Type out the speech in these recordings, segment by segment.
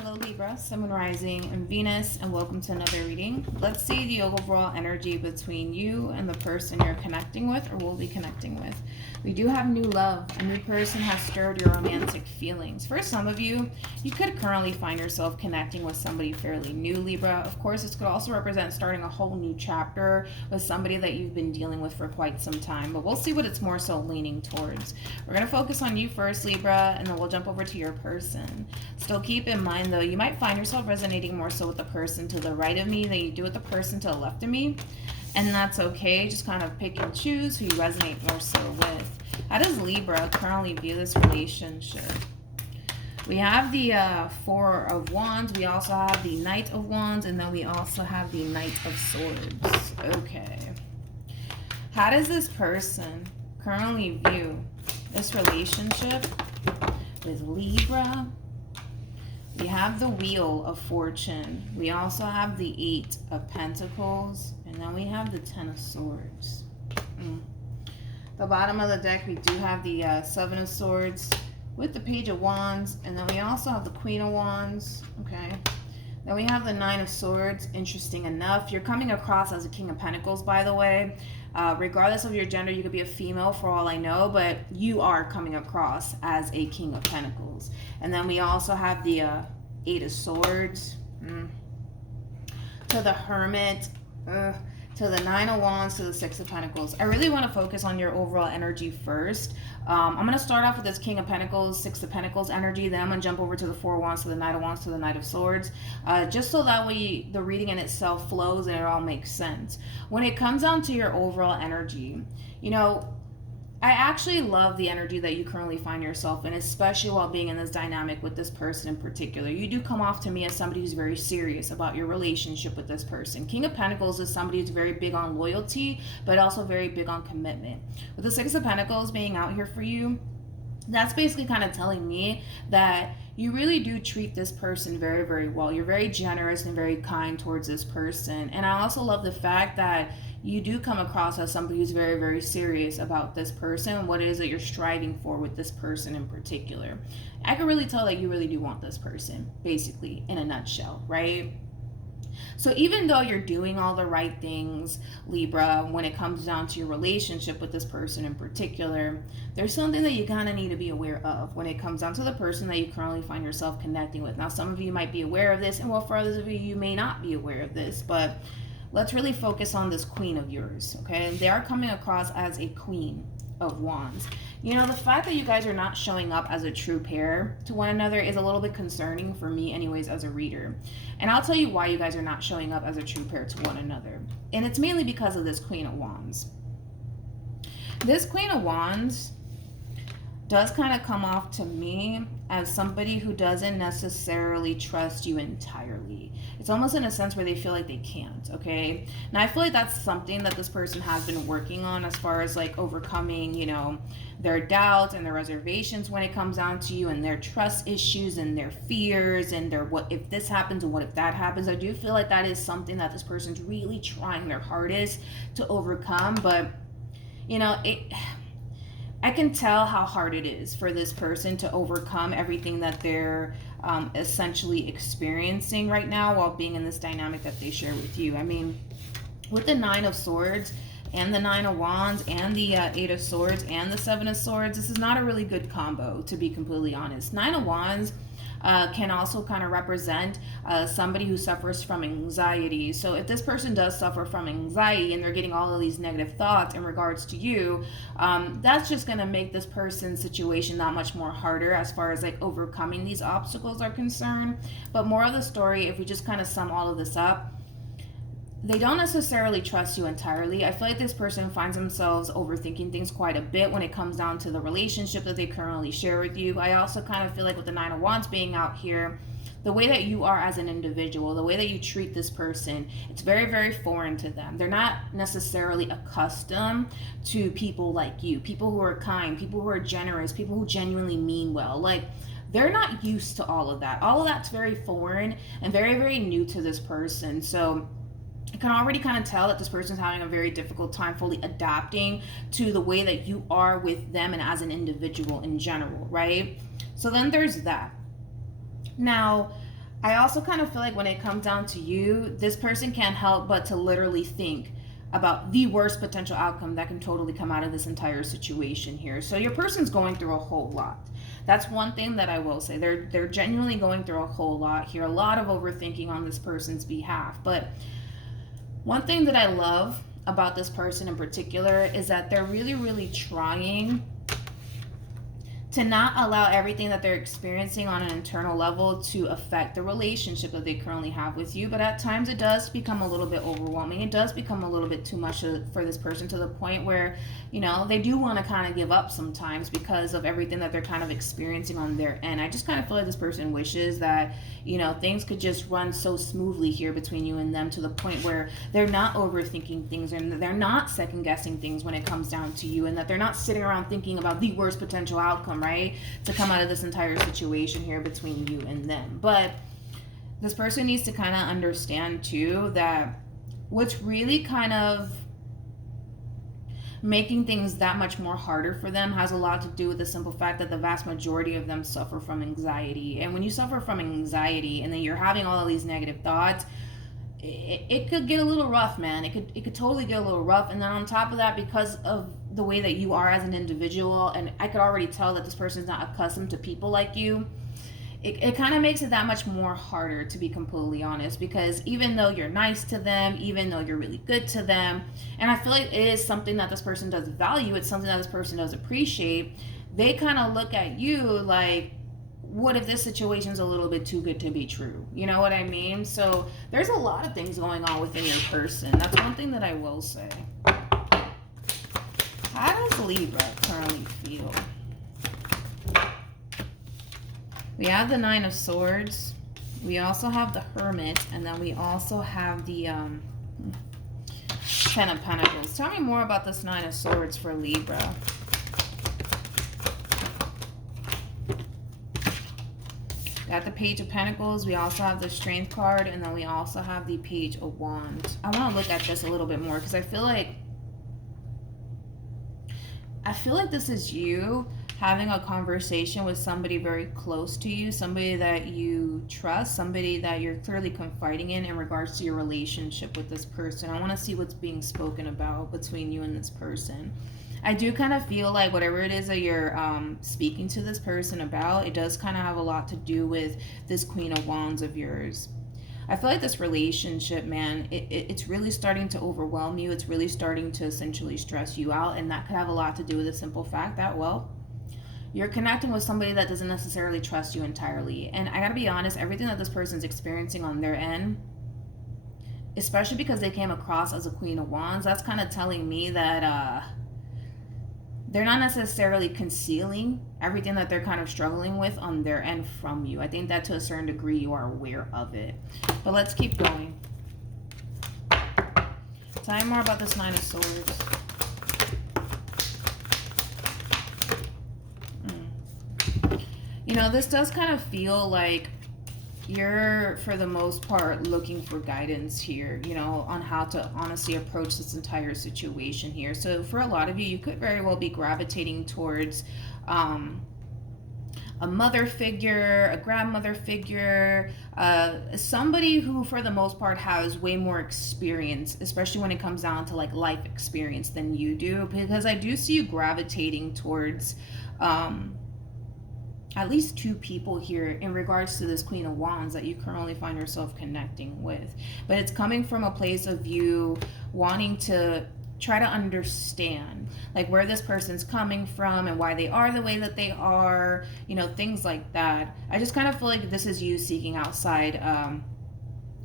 Hello Libra, Sun, Moon, Rising, and Venus, and welcome to another reading. Let's see the overall energy between you and the person you're connecting with or will be connecting with. We do have new love. A new person has stirred your romantic feelings. For some of you, you could currently find yourself connecting with somebody fairly new, Libra. Of course, this could also represent starting a whole new chapter with somebody that you've been dealing with for quite some time, but we'll see what it's more so leaning towards. We're going to focus on you first, Libra, and then we'll jump over to your person. Still keep in mind, though, you might find yourself resonating more so with the person to the right of me than you do with the person to the left of me. And that's okay. Just kind of pick and choose who you resonate more so with. How does Libra currently view this relationship? We have the Four of Wands. We also have the Knight of Wands. And then we also have the Knight of Swords. Okay. How does this person currently view this relationship with Libra? We have the Wheel of Fortune. We also have the Eight of Pentacles. And then we have the Ten of Swords. The bottom of the deck, we do have the Seven of Swords with the Page of Wands. And then we also have the Queen of Wands. Okay. Then we have the Nine of Swords. Interesting enough. You're coming across as a King of Pentacles, by the way. Regardless of your gender, you could be a female for all I know, but you are coming across as a King of Pentacles. And then we also have the Eight of Swords, to the Hermit, to the Nine of Wands, to the Six of Pentacles. I really want to focus on your overall energy first. I'm going to start off with this King of Pentacles, Six of Pentacles energy. Then I'm going to jump over to the Four of Wands, to the Knight of Wands, to the Knight of Swords. Just so that way the reading in itself flows and it all makes sense. When it comes down to your overall energy, you know, I actually love the energy that you currently find yourself in, especially while being in this dynamic with this person in particular. You do come off to me as somebody who's very serious about your relationship with this person. King of Pentacles is somebody who's very big on loyalty, but also very big on commitment. With the Six of Pentacles being out here for you, that's basically kind of telling me that you really do treat this person very, very well. You're very generous and very kind towards this person. And I also love the fact that you do come across as somebody who's very, very serious about this person, what it is that you're striving for with this person in particular. I can really tell that you really do want this person, basically, in a nutshell, right? So even though you're doing all the right things, Libra, when it comes down to your relationship with this person in particular, there's something that you kind of need to be aware of when it comes down to the person that you currently find yourself connecting with. Now, some of you might be aware of this, and well, for others of you, you may not be aware of this, but let's really focus on this Queen of yours, okay? They are coming across as a Queen of Wands. You know, the fact that you guys are not showing up as a true pair to one another is a little bit concerning for me anyways as a reader. And I'll tell you why you guys are not showing up as a true pair to one another. And it's mainly because of this Queen of Wands. This Queen of Wands does kind of come off to me as somebody who doesn't necessarily trust you entirely. It's almost in a sense where they feel like they can't, okay? Now, I feel like that's something that this person has been working on as far as like overcoming, you know, their doubts and their reservations when it comes down to you and their trust issues and their fears and their what if this happens and what if that happens. I do feel like that is something that this person's really trying their hardest to overcome, but, you know, I can tell how hard it is for this person to overcome everything that they're essentially experiencing right now while being in this dynamic that they share with you. I mean, with the Nine of Swords and the Nine of Wands and the Eight of Swords and the Seven of Swords, this is not a really good combo, to be completely honest. Nine of Wands can also kind of represent somebody who suffers from anxiety. So if this person does suffer from anxiety and they're getting all of these negative thoughts in regards to you, that's just going to make this person's situation that much more harder as far as like overcoming these obstacles are concerned. But more of the story, if we just kind of sum all of this up, they don't necessarily trust you entirely. I feel like this person finds themselves overthinking things quite a bit when it comes down to the relationship that they currently share with you. I also kind of feel like with the Nine of Wands being out here, the way that you are as an individual, the way that you treat this person, it's very, very foreign to them. They're not necessarily accustomed to people like you, people who are kind, people who are generous, people who genuinely mean well. Like, they're not used to all of that. All of that's very foreign and very, very new to this person. So I can already kind of tell that this person's having a very difficult time fully adapting to the way that you are with them and as an individual in general, right? So then there's that. Now, I also kind of feel like when it comes down to you, this person can't help but to literally think about the worst potential outcome that can totally come out of this entire situation here. So your person's going through a whole lot. That's one thing that I will say. They're genuinely going through a whole lot here. A lot of overthinking on this person's behalf. But one thing that I love about this person in particular is that they're really, really trying to not allow everything that they're experiencing on an internal level to affect the relationship that they currently have with you. But at times it does become a little bit overwhelming. It does become a little bit too much for this person, to the point where, you know, they do want to kind of give up sometimes because of everything that they're kind of experiencing on their end. I just kind of feel like this person wishes that, you know, things could just run so smoothly here between you and them, to the point where they're not overthinking things and they're not second guessing things when it comes down to you, and that they're not sitting around thinking about the worst potential outcome, right, to come out of this entire situation here between you and them. But this person needs to kind of understand too that what's really kind of making things that much more harder for them has a lot to do with the simple fact that the vast majority of them suffer from anxiety. And when you suffer from anxiety and then you're having all of these negative thoughts, it could get a little rough, man. It could totally get a little rough. And then on top of that, because of the way that you are as an individual, and I could already tell that this person's not accustomed to people like you, it kind of makes it that much more harder, to be completely honest, because even though you're nice to them, even though you're really good to them, and I feel like it is something that this person does value, it's something that this person does appreciate, they kind of look at you like, what if this situation's a little bit too good to be true? You know what I mean? So there's a lot of things going on within your person. That's one thing that I will say. How does Libra currently feel? We have the Nine of Swords. We also have the Hermit. And then we also have the Ten of Pentacles. Tell me more about this Nine of Swords for Libra. We got the Page of Pentacles. We also have the Strength card. And then we also have the Page of Wands. I want to look at this a little bit more because I feel like this is you having a conversation with somebody very close to you, somebody that you trust, somebody that you're clearly confiding in regards to your relationship with this person. I want to see what's being spoken about between you and this person. I do kind of feel like whatever it is that you're speaking to this person about, it does kind of have a lot to do with this Queen of Wands of yours. I feel like this relationship, man, it's really starting to overwhelm you. It's really starting to essentially stress you out. And that could have a lot to do with the simple fact that, well, you're connecting with somebody that doesn't necessarily trust you entirely. And I gotta be honest, everything that this person's experiencing on their end, especially because they came across as a Queen of Wands, that's kind of telling me that they're not necessarily concealing everything that they're kind of struggling with on their end from you. I think that to a certain degree you are aware of it. But let's keep going. Tell me more about this Nine of Swords. You know, this does kind of feel like you're, for the most part, looking for guidance here, you know, on how to honestly approach this entire situation here. So for a lot of you, you could very well be gravitating towards a mother figure, a grandmother figure, somebody who, for the most part, has way more experience, especially when it comes down to like life experience than you do, because I do see you gravitating towards at least two people here in regards to this Queen of Wands that you currently find yourself connecting with. But it's coming from a place of you wanting to try to understand like where this person's coming from and why they are the way that they are, you know, things like that. I just kind of feel like this is you seeking outside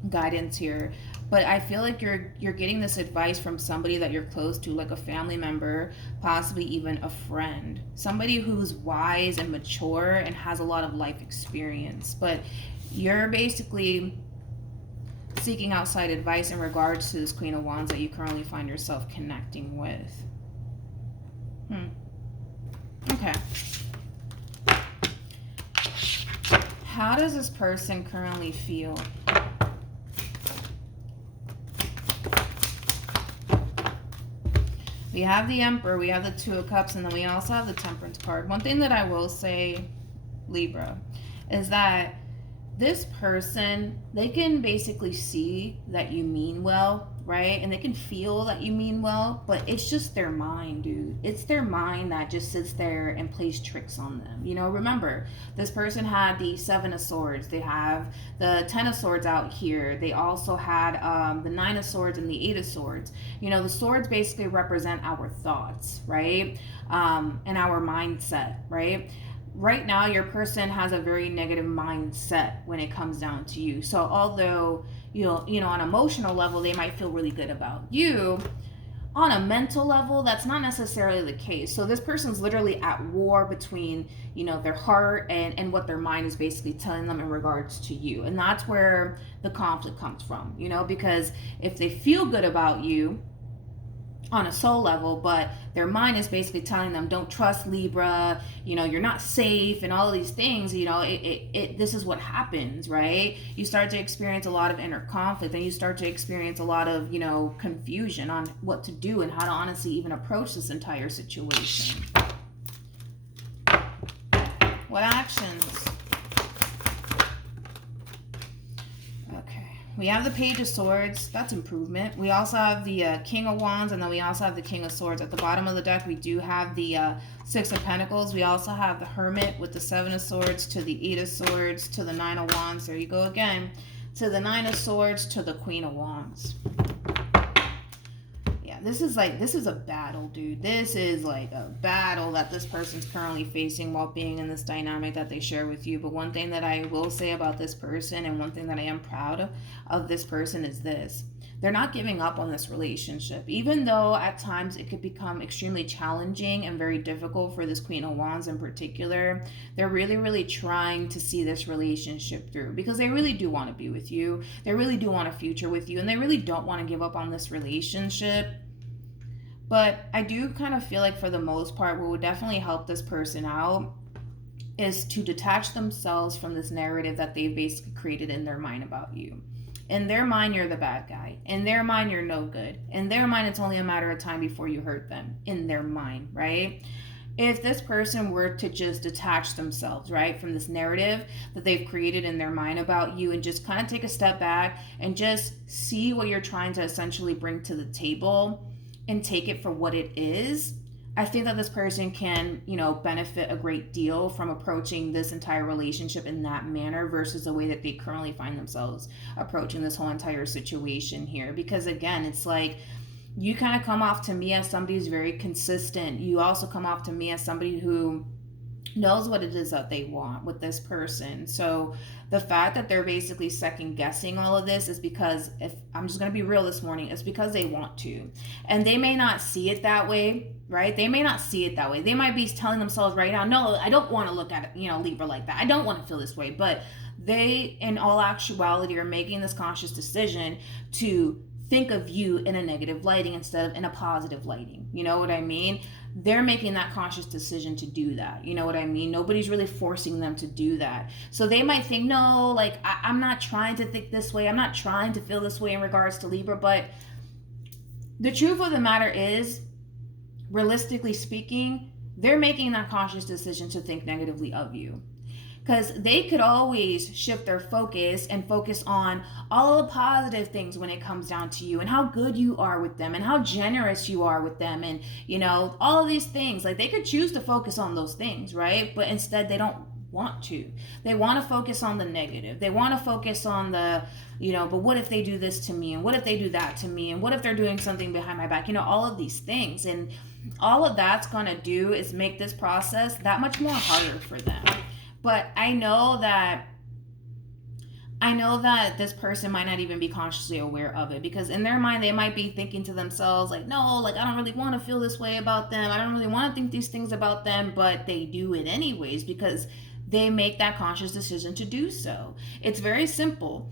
guidance here. But I feel like you're getting this advice from somebody that you're close to, like a family member, possibly even a friend. Somebody who's wise and mature and has a lot of life experience. But you're basically seeking outside advice in regards to this Queen of Wands that you currently find yourself connecting with. Okay. How does this person currently feel? We have the Emperor, we have the Two of Cups, and then we also have the Temperance card. One thing that I will say, Libra, is that this person, they can basically see that you mean well, right? And they can feel that you mean well, but it's just their mind, dude. It's their mind that just sits there and plays tricks on them. You know, remember, this person had the Seven of Swords. They have the Ten of Swords out here. They also had the Nine of Swords and the Eight of Swords. You know, the swords basically represent our thoughts, right? And our mindset, right? Right now, your person has a very negative mindset when it comes down to you. So although on an emotional level, they might feel really good about you, on a mental level, that's not necessarily the case. So this person's literally at war between, their heart and what their mind is basically telling them in regards to you. And that's where the conflict comes from, because if they feel good about you on a soul level, but their mind is basically telling them, don't trust Libra, you're not safe, and all of these things, this is what happens, right? You start to experience a lot of inner conflict, and you start to experience a lot of, confusion on what to do and how to honestly even approach this entire situation. What actions? We have the Page of Swords. That's improvement. We also have the King of Wands, and then we also have the King of Swords. At the bottom of the deck, we do have the Six of Pentacles. We also have the Hermit with the Seven of Swords to the Eight of Swords to the Nine of Wands. There you go again. To the Nine of Swords to the Queen of Wands. Yeah, this is a battle, dude. This is like a battle that this person's currently facing while being in this dynamic that they share with you. But one thing that I will say about this person, and one thing that I am proud of this person, is this. They're not giving up on this relationship, even though at times it could become extremely challenging and very difficult for this Queen of Wands in particular. They're really, really trying to see this relationship through, because they really do want to be with you. They really do want a future with you, and they really don't want to give up on this relationship. But I do kind of feel like, for the most part, what would definitely help this person out is to detach themselves from this narrative that they've basically created in their mind about you. In their mind, you're the bad guy. In their mind, you're no good. In their mind, it's only a matter of time before you hurt them. In their mind, right? If this person were to just detach themselves, right, from this narrative that they've created in their mind about you, and just kind of take a step back and just see what you're trying to essentially bring to the table and take it for what it is, I think that this person can, benefit a great deal from approaching this entire relationship in that manner versus the way that they currently find themselves approaching this whole entire situation here. Because again, it's like, you kind of come off to me as somebody who's very consistent. You also come off to me as somebody who knows what it is that they want with this person. So the fact that they're basically second guessing all of this is because, if I'm just going to be real this morning, it's because they want to. And they may not see it that way, right? They may not see it that way. They might be telling themselves right now, no, I don't want to look at it, Libra like that. I don't want to feel this way. But they, in all actuality, are making this conscious decision to think of you in a negative lighting instead of in a positive lighting. You know what I mean? They're making that conscious decision to do that. You know what I mean? Nobody's really forcing them to do that. So they might think, no, like, I'm not trying to think this way. I'm not trying to feel this way in regards to Libra. But the truth of the matter is, realistically speaking, they're making that conscious decision to think negatively of you. Because they could always shift their focus and focus on all the positive things when it comes down to you, and how good you are with them, and how generous you are with them, and, all of these things. Like, they could choose to focus on those things, right? But instead, they don't want to. They want to focus on the negative. They want to focus on the, but what if they do this to me? And what if they do that to me? And what if they're doing something behind my back? All of these things. And all of that's going to do is make this process that much more harder for them. But I know that this person might not even be consciously aware of it, because in their mind, they might be thinking to themselves, like, no, like, I don't really want to feel this way about them. I don't really want to think these things about them, but they do it anyways because they make that conscious decision to do so. It's very simple.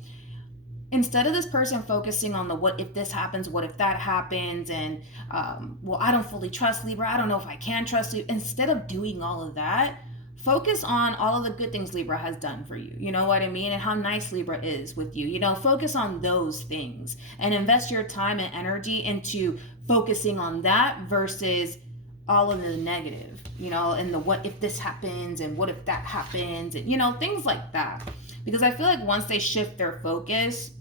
Instead of this person focusing on the what if this happens, what if that happens, and, well, I don't fully trust Libra, I don't know if I can trust you. Instead of doing all of that, focus on all of the good things Libra has done for you. You know what I mean? And how nice Libra is with you. Focus on those things and invest your time and energy into focusing on that versus all of the negative, and the what if this happens and what if that happens, and, things like that. Because I feel like once they shift their focus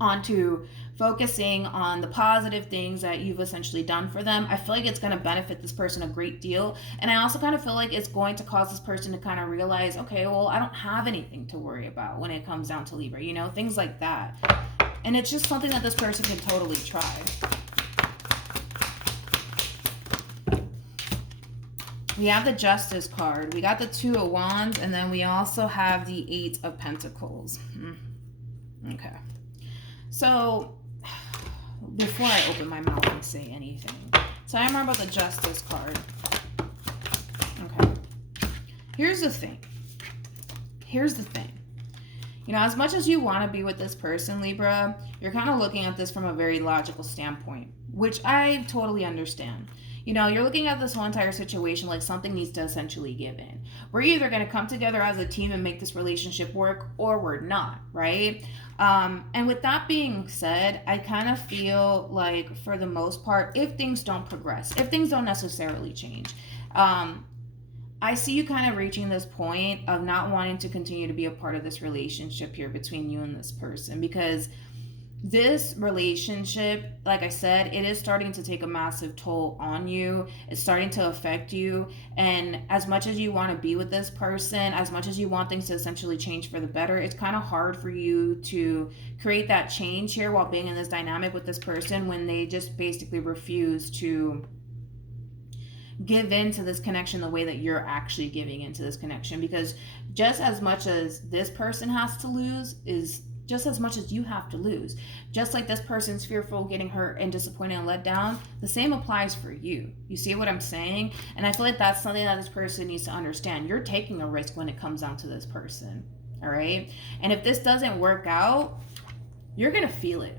onto focusing on the positive things that you've essentially done for them, I feel like it's going to benefit this person a great deal. And I also kind of feel like it's going to cause this person to kind of realize, okay, well, I don't have anything to worry about when it comes down to Libra, you know, things like that. And it's just something that this person can totally try. We have the Justice card. We got the Two of Wands, and then we also have the Eight of Pentacles. Okay. So, before I open my mouth and say anything, so I remember the Justice card. Okay. Here's the thing. You know, as much as you want to be with this person, Libra, you're kind of looking at this from a very logical standpoint, which I totally understand. You know, you're looking at this whole entire situation like something needs to essentially give in. We're either going to come together as a team and make this relationship work, or we're not, right? And with that being said, I kind of feel like for the most part, if things don't progress, if things don't necessarily change, I see you kind of reaching this point of not wanting to continue to be a part of this relationship here between you and this person, because this relationship, like I said, it is starting to take a massive toll on you. It's starting to affect you. And as much as you want to be with this person, as much as you want things to essentially change for the better, it's kind of hard for you to create that change here while being in this dynamic with this person when they just basically refuse to give into this connection the way that you're actually giving into this connection. Because just as much as this person has to lose is just as much as you have to lose. Just like this person's fearful of getting hurt and disappointed and let down, the same applies for you. You see what I'm saying? And I feel like that's something that this person needs to understand. You're taking a risk when it comes down to this person, all right? And if this doesn't work out, you're gonna feel it,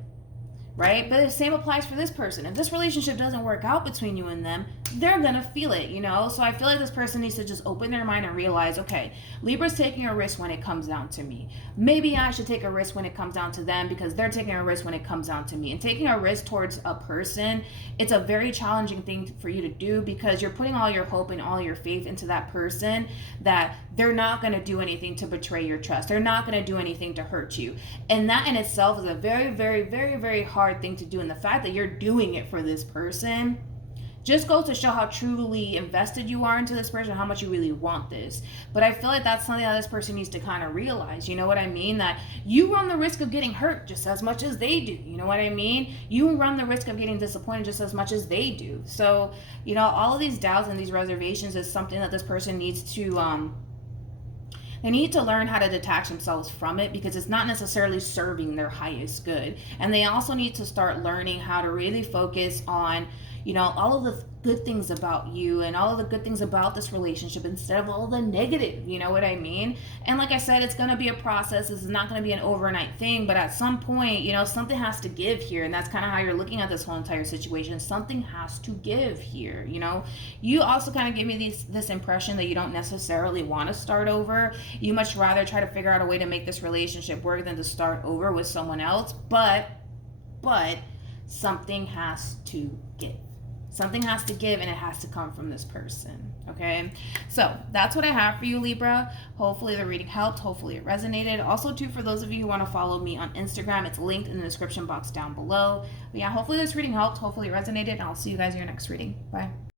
right? But the same applies for this person. If this relationship doesn't work out between you and them, they're gonna feel it, you know? So I feel like this person needs to just open their mind and realize, okay, Libra's taking a risk when it comes down to me. Maybe I should take a risk when it comes down to them because they're taking a risk when it comes down to me. And taking a risk towards a person, it's a very challenging thing for you to do because you're putting all your hope and all your faith into that person that they're not gonna do anything to betray your trust. They're not gonna do anything to hurt you. And that in itself is a very, very, very, very hard thing to do. And the fact that you're doing it for this person just goes to show how truly invested you are into this person, how much you really want this. But I feel like that's something that this person needs to kind of realize, you know what I mean? That you run the risk of getting hurt just as much as they do, you know what I mean? You run the risk of getting disappointed just as much as they do. So, you know, all of these doubts and these reservations is something that this person needs to, they need to learn how to detach themselves from it because it's not necessarily serving their highest good. And they also need to start learning how to really focus on, you know, all of the good things about you and all of the good things about this relationship instead of all the negative, you know what I mean? And like I said, it's going to be a process. This is not going to be an overnight thing, but at some point, you know, something has to give here. And that's kind of how you're looking at this whole entire situation. Something has to give here, you know? You also kind of give me this impression that you don't necessarily want to start over. You much rather try to figure out a way to make this relationship work than to start over with someone else. But something has to give. Something has to give, and it has to come from this person, okay? So that's what I have for you, Libra. Hopefully the reading helped. Hopefully it resonated. Also, too, for those of you who want to follow me on Instagram, it's linked in the description box down below. But yeah, hopefully this reading helped. Hopefully it resonated, and I'll see you guys in your next reading. Bye.